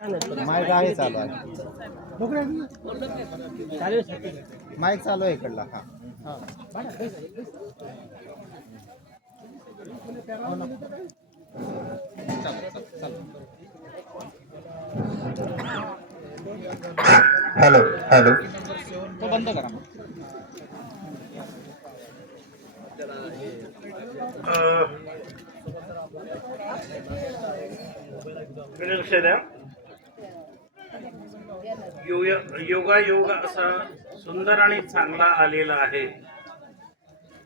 Mic आहे चालू आहे. माईक चालू आहे इकडला हा. Hello hello. तो बंद करा लक्ष द्या योगा योग असा सुंदर आणि चांगला आलेला आहे.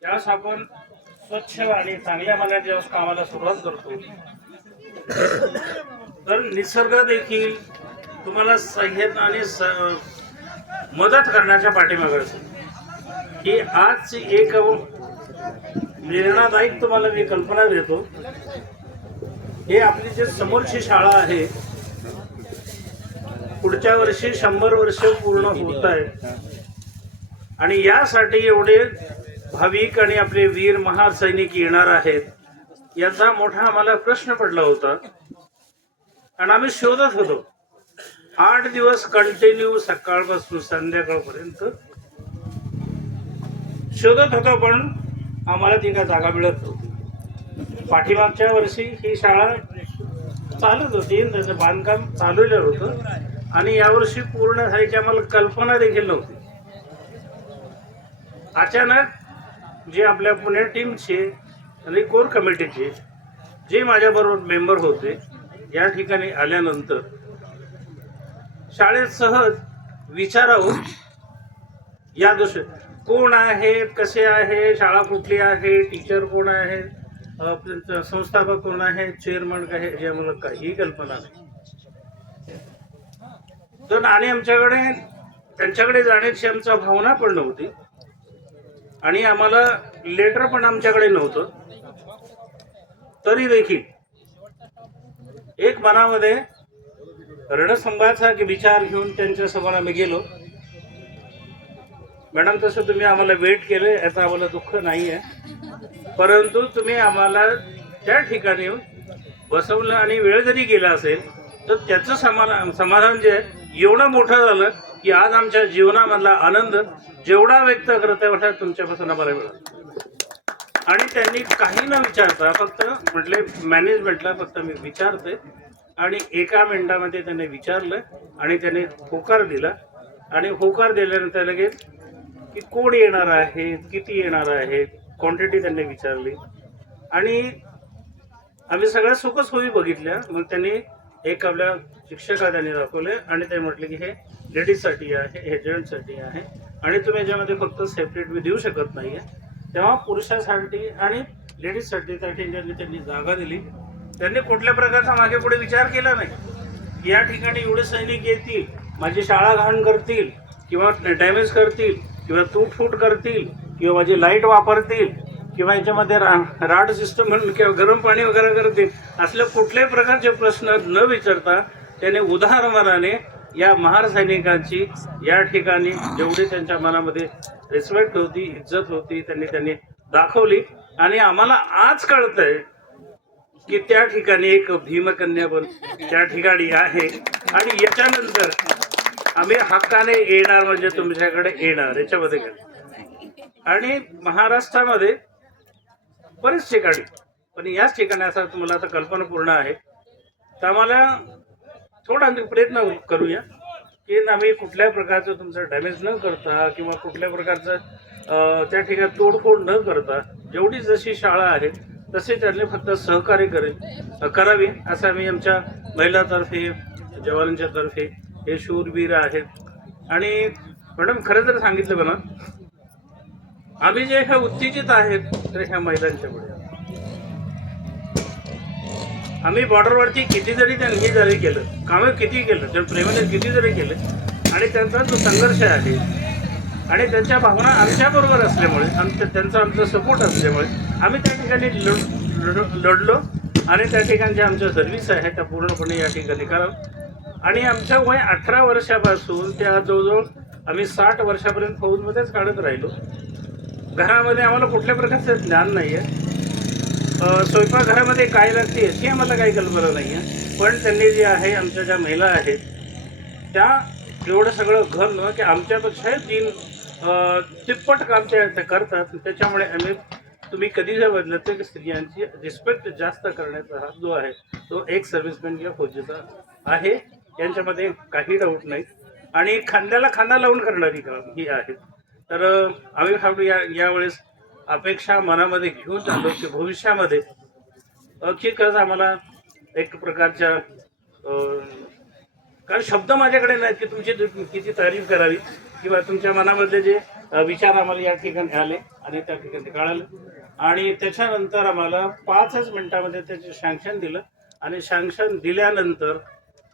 त्यास आपण स्वच्छ आणि चांगल्या मनात जेव्हा कामाला सुरुवात करतो. तर निसर्ग देखील तुम्हाला सह्यत आणि स- मदत करण्याच्या पाठीमागे ही आजची एक प्रेरणादायक तुम्हाला मी कल्पना देतो. हे आपली जे समोरची शाळा आहे पुढच्या वर्षी शंभर वर्ष पूर्ण होत आहे. आणि यासाठी एवढे भाविक आणि आपले वीर महासैनिक येणार आहेत याचा मोठा आम्हाला प्रश्न पडला होता. आणि आम्ही शोधत होतो आठ दिवस कंटिन्यू सकाळपासून संध्याकाळपर्यंत शोधत होतो पण आम्हाला ती काय जागा मिळत नव्हती. पाठीमागच्या वर्षी ही शाळा चालत होती त्याचं बांधकाम चालवलं होतं. आणि यावर्षी पूर्ण झाल्याची आम्हाला कल्पना देखील नव्हती. अचानक जे आपल्या पुणे टीमचे आणि कोर कमिटीचे जे माझ्याबरोबर मेंबर होते या ठिकाणी आल्यानंतर शाळेत सहज विचारावं या दुसरे कोण आहेत कसे आहे शाळा कुठली आहे टीचर कोण आहे संस्थापक कोण आहे चेअरमन काय आहे हे आम्हाला काही कल्पना नाही. तर आणि आमच्याकडे त्यांच्याकडे जाण्याची आमचा भावना पण नव्हती. आणि आम्हाला लेटर पण आमच्याकडे नव्हतं. तरी देखील एक मनामध्ये रणसंभाचा विचार घेऊन त्यांच्यासमोर आम्ही गेलो. मॅडम तसं तुम्ही आम्हाला वेट केलं याचं आम्हाला दुःख नाही आहे परंतु तुम्ही आम्हाला त्या ठिकाणी बसवलं आणि वेळ जरी गेला असेल तर त्याचं समाधान समाधान जे आहे एवढं मोठं झालं की आज आमच्या जीवनामधला आनंद जेवढा व्यक्त करत आहे वाटत तुमच्यापासून आम्हाला मिळाला. आणि त्यांनी काही न विचारता फक्त म्हटले मॅनेजमेंटला फक्त मी विचारते आणि एका मिनिटामध्ये त्याने विचारलं आणि त्याने होकार दिला. आणि होकार दिल्यानंतर लगेच की कोण येणार आहेत किती येणार आहेत क्वांटिटी त्यांनी विचारली. आणि आम्ही सगळ्या सुखसोयी बघितल्या. मग त्यांनी एक आपल्या शिक्षका त्यांनी दाखवले आणि ते म्हटले की हे लेडीजसाठी आहे हे जेंट्ससाठी आहे. आणि तुम्ही याच्यामध्ये फक्त सेपरेट बी देऊ शकत नाही आहे तेव्हा पुरुषासाठी आणि लेडीजसाठी त्या ठिकाणी त्यांनी जागा दिली. त्यांनी कुठल्या प्रकारचा मागे पुढे विचार केला नाही. या ठिकाणी एवढे सैनिक येतील माझी शाळा घाण करतील किंवा डॅमेज करतील किंवा तूटफूट करतील किंवा माझी लाइट वापरतील किंवा याच्यामध्ये रा राड सिस्टम म्हणून किंवा गरम पाणी वगैरे करतील असले कुठल्याही प्रकारचे प्रश्न न विचारता त्याने उदाहरणाने या महार सैनिकांची या ठिकाणी जेवढी त्यांच्या मनामध्ये रिस्पेक्ट होती इज्जत होती त्यांनी त्यांनी दाखवली. आणि आम्हाला आज कळतंय की त्या ठिकाणी एक भीमकन्या पण त्या ठिकाणी आहे. आणि याच्यानंतर आम्ही हक्काने येणार म्हणजे तुमच्याकडे येणार याच्यामध्ये आणि महाराष्ट्रामध्ये बरेच ठिकाणी पण याच ठिकाणी असं तुम्हाला आता कल्पना पूर्ण आहे. तर आम्हाला थोडा आम्ही प्रयत्न करूया की आम्ही कुठल्या प्रकारचं तुमचं डॅमेज न करता किंवा कुठल्या प्रकारचं त्या ठिकाणी तोडफोड न करता जेवढी जशी शाळा आहे तसे त्यांनी फक्त सहकार्य करेल करावे असं आम्ही आमच्या महिलातर्फे जवानांच्या तर्फे हे शूरवीर आहेत. आणि मॅडम खरं तर सांगितलं बघा आम्ही जे ह्या उत्तेजित आहेत तर ह्या महिलांच्यामुळे आम्ही बॉर्डरवरती किती जरी त्यांनी जरी केलं कामं किती केलं तर प्रेमाने किती जरी केलं आणि त्यांचा जो संघर्ष आहे आणि त्यांच्या भावना आमच्याबरोबर असल्यामुळे आमच्या त्यांचा आमचा सपोर्ट असल्यामुळे आम्ही त्या ठिकाणी लढ लढ- लढलो आणि त्या ठिकाणी ज्या आमच्या सर्व्हिस आहे त्या पूर्णपणे या ठिकाणी करावं. आणि आमच्या वय अठरा वर्षापासून त्या जवळजवळ आम्ही साठ वर्षापर्यंत फौजमध्येच काढत राहिलो. घरामध्ये आम्हाला कुठल्या प्रकारचं ज्ञान नाही आहे स्वयंपाकघरामध्ये काय लागते याची आम्हाला काही कल्पना नाही आहे. पण त्यांनी जे आहे आमच्या ज्या महिला आहेत त्या एवढं सगळं घन की आमच्यापेक्षा तीन तिप्पट काम त्या करतात. त्याच्यामुळे आम्ही तुम्ही कधी जर बदलत तर स्त्रियांची रिस्पेक्ट जास्त करण्याचा हा जो आहे तो एक सर्व्हिसमॅन किंवा फौजीचा आहे. यांच्यामध्ये काही डाऊट नाही. आणि खांद्याला खांदा लावून करणारी काम ही आहे. तर आम्ही या यावेळेस अपेक्षा मनामध्ये घेऊन चाललो की भविष्यामध्ये अखिकच आम्हाला एक प्रकारच्या कारण शब्द माझ्याकडे नाहीत की तुमची किती तारीफ करावी किंवा तुमच्या मनामध्ये जे विचार आम्हाला या ठिकाणी आले आणि त्या ठिकाणी कळाले. आणि त्याच्यानंतर आम्हाला पाचच मिनिटामध्ये त्याचे सँक्शन दिलं. आणि सँक्शन दिल्यानंतर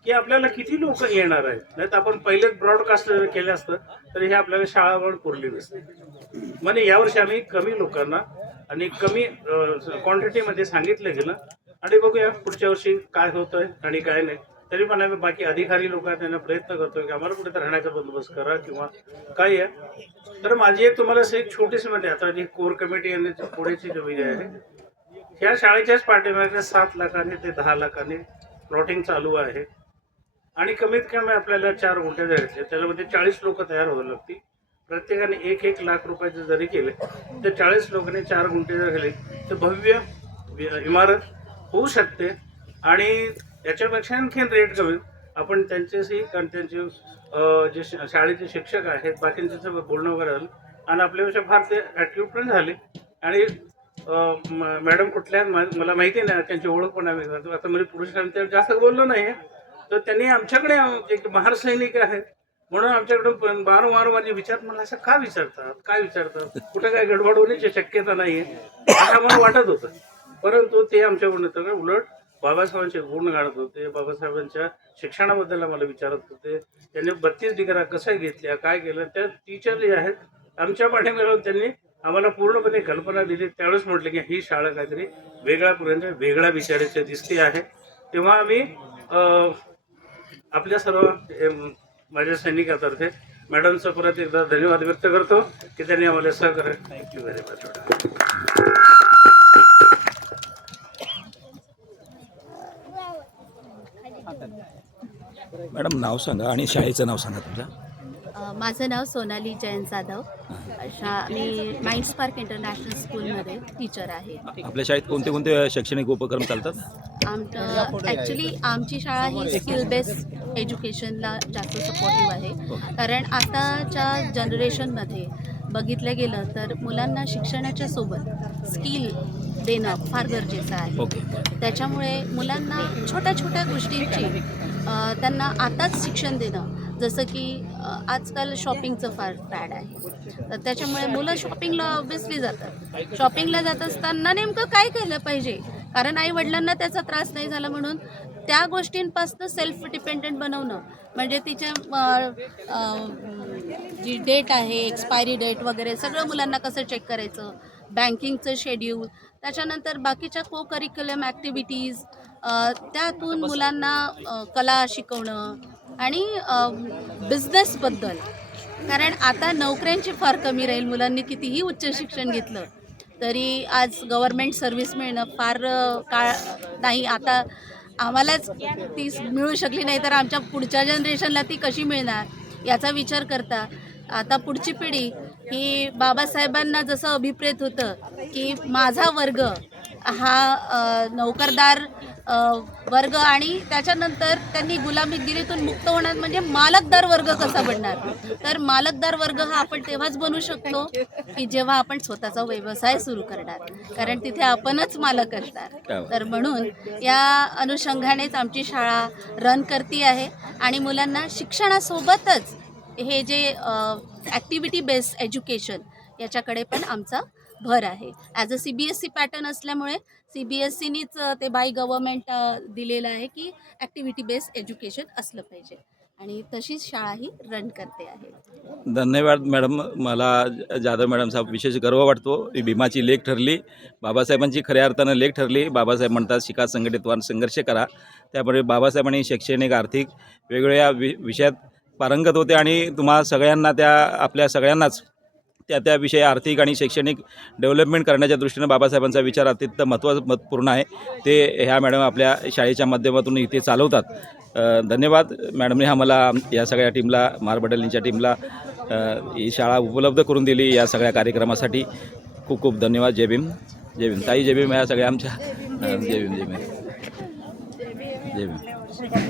की आपल्याला किती लोक येणार आहेत? नाही तर आपण पहिलेच ब्रॉडकास्ट केलं असतं तर हे आपल्याला शाळा पण पुरली नसते. म्हणजे यावर्षी आम्ही कमी लोकांना आणि कमी क्वांटिटीमध्ये सांगितलं गेलं. आणि बघूया पुढच्या वर्षी काय होतंय आणि काय नाही. तरी पण आम्ही बाकी अधिकारी लोक आहेत त्यांना प्रयत्न करतोय की आम्हाला कुठे राहण्याचा बंदोबस्त करा किंवा काय आहे. तर माझी एक तुम्हाला असं एक छोटीशी म्हणजे आता जी कोर कमिटी आणि पुढेची जी आहे ह्या शाळेच्याच पाठीमागे सात लाखाने ते दहा लाखाने प्लॉटिंग चालू आहे. आणि कमीत कमी आपल्याला चार गुंठे द्यायचे त्याच्यामध्ये चाळीस लोक तयार व्हावं लागतील. प्रत्येकाने एक एक लाख रुपयाचे जरी केले तर चाळीस लोकांनी चार गुंठे जर गेले तर भव्य इमारत होऊ शकते. आणि याच्यापेक्षा आणखीन रेट कमी. आपण त्यांच्याशी कारण त्यांचे जे शाळेचे शिक्षक आहेत बाकींचं बोलणं वगैरे झालं. आणि आपल्यापेक्षा फार ते ॲक्टिव्ह पण झाले. आणि म- मॅडम कुठल्या मा- मला माहिती नाही त्यांची ओळख पण आम्ही करतो आता म्हणजे पुरुषांच्या जास्त बोललो नाही तर त्यांनी आमच्याकडे एक महार सैनिक आहेत म्हणून आमच्याकडून पण वारंवार माझे विचार मला असं का विचारतात? काय विचारतात? कुठं काय गडबड होण्याची शक्यता नाही आहे असं मला वाटत होतं. परंतु ते आमच्याकडून तर उलट बाबासाहेबांचे गुण गाणत होते. बाबासाहेबांच्या शिक्षणाबद्दल आम्हाला विचारत होते. त्यांनी बत्तीस डिग्रा कशा घेतल्या काय केलं? त्या टीचर जे आहेत आमच्या पाठीमागे त्यांनी आम्हाला पूर्णपणे कल्पना दिली. त्यावेळेस म्हटलं की ही शाळा काहीतरी वेगळ्या पर्यंत वेगळ्या दिसते आहे. तेव्हा आम्ही आपल्या सर्व माझ्या सैनिकातर्फे मॅडमचं परत एकदा धन्यवाद व्यक्त करतो की त्यांनी आम्हाला सहकार्य thank you very much madam नाव सांगा आणि शाळेचं नाव सांगा तुमच्या अ, माझं नाव सोनाली जयंत जाधव. शा मी माइंड्स पार्क इंटरनॅशनल स्कूलमध्ये टीचर आहे. आपल्या शाळेत कोणते कोणते शैक्षणिक उपक्रम चालतात? आमचं ॲक्च्युली आमची शाळा ही स्किल बेस्ड एज्युकेशनला जास्त सपोर्टिव्ह आहे. कारण आताच्या जनरेशनमध्ये बघितलं गेलं तर मुलांना शिक्षणाच्या सोबत स्किल देणं फार गरजेचं आहे. त्याच्यामुळे मुलांना छोट्या छोट्या गोष्टींची त्यांना आताच शिक्षण देणं जसं की आजकाल शॉपिंगचं फार फॅड आहे. तर त्याच्यामुळे मुलं शॉपिंगला ऑब्विसली जातात. शॉपिंगला जात असताना नेमकं काय केलं पाहिजे? कारण आई वडिलांना त्याचा त्रास नाही झाला म्हणून त्या गोष्टींपासून सेल्फ डिपेंडंट बनवणं. म्हणजे तिच्या जी डेट आहे एक्सपायरी डेट वगैरे सगळं मुलांना कसं चेक करायचं? बँकिंगचं शेड्यूल त्याच्यानंतर बाकीच्या को करिक्युलम ॲक्टिव्हिटीज त्यातून मुलांना कला शिकवणं आणि बिझनेसबद्दल कारण आता नोकऱ्यांची फार कमी राहील मुलांनी कितीही उच्च शिक्षण घेतलं तरी आज गव्हर्मेंट सर्व्हिस मिळणं फार काळ नाही. आता आम्हालाच ती मिळू शकली नाही तर आमच्या पुढच्या जनरेशनला ती कशी मिळणार याचा विचार करता. आता पुढची पिढी ही बाबासाहेबांना जसं अभिप्रेत होतं की माझा वर्ग हा नोकरदार वर्ग आणि त्याच्यानंतर त्यांनी गुलामीगिरीतून मुक्त होणार म्हणजे मालकदार वर्ग कसा बनणार? तर मालकदार वर्ग हा आपण तेव्हाच बनू शकतो की जेव्हा आपण स्वतःचा व्यवसाय सुरू करणार. कारण तिथे आपणच मालक असणार. तर म्हणून या अनुषंगानेच आमची शाळा रन करती आहे आणि मुलांना शिक्षणासोबतच हे जे ॲक्टिव्हिटी बेस्ड एज्युकेशन याच्याकडे पण आमचा भर आहे. As a C B S C pattern असल्यामुळे सी बी एस सीनीच ते बाय गव्हर्मेंट दिलेलं आहे की ॲक्टिव्हिटी बेस्ड एज्युकेशन असलं पाहिजे. आणि तशीच शाळा ही रन करते आहे. धन्यवाद मॅडम. मला जाधव मॅडम साहेब विशेष गर्व वाटतो. ही भीमाची लेख ठरली. बाबासाहेबांची खऱ्या अर्थानं लेख ठरली. बाबासाहेब म्हणतात शिका संघटित व्हा संघर्ष करा. त्यामुळे बाबासाहेबांनी शैक्षणिक आर्थिक वेगवेगळ्या वि विषयात पारंगत होते. आणि तुम्हा सगळ्यांना त्या आपल्या सगळ्यांनाच त्या त्या विषयी आर्थिक आणि शैक्षणिक डेव्हलपमेंट करण्याच्या दृष्टीनं बाबासाहेबांचा विचार अत्यंत महत्त्वाचा महत्त्वपूर्ण आहे. ते ह्या मॅडम आपल्या शाळेच्या माध्यमातून इथे चालवतात. धन्यवाद. मॅडमने आम्हाला या सगळ्या टीमला मारबडलींच्या टीमला ही शाळा उपलब्ध करून दिली या सगळ्या कार्यक्रमासाठी. खूप खूप धन्यवाद. जय भीम. जय भीम. ताई जय भीम. ह्या सगळ्या आमच्या जय भीम जय भीम. जय भीम.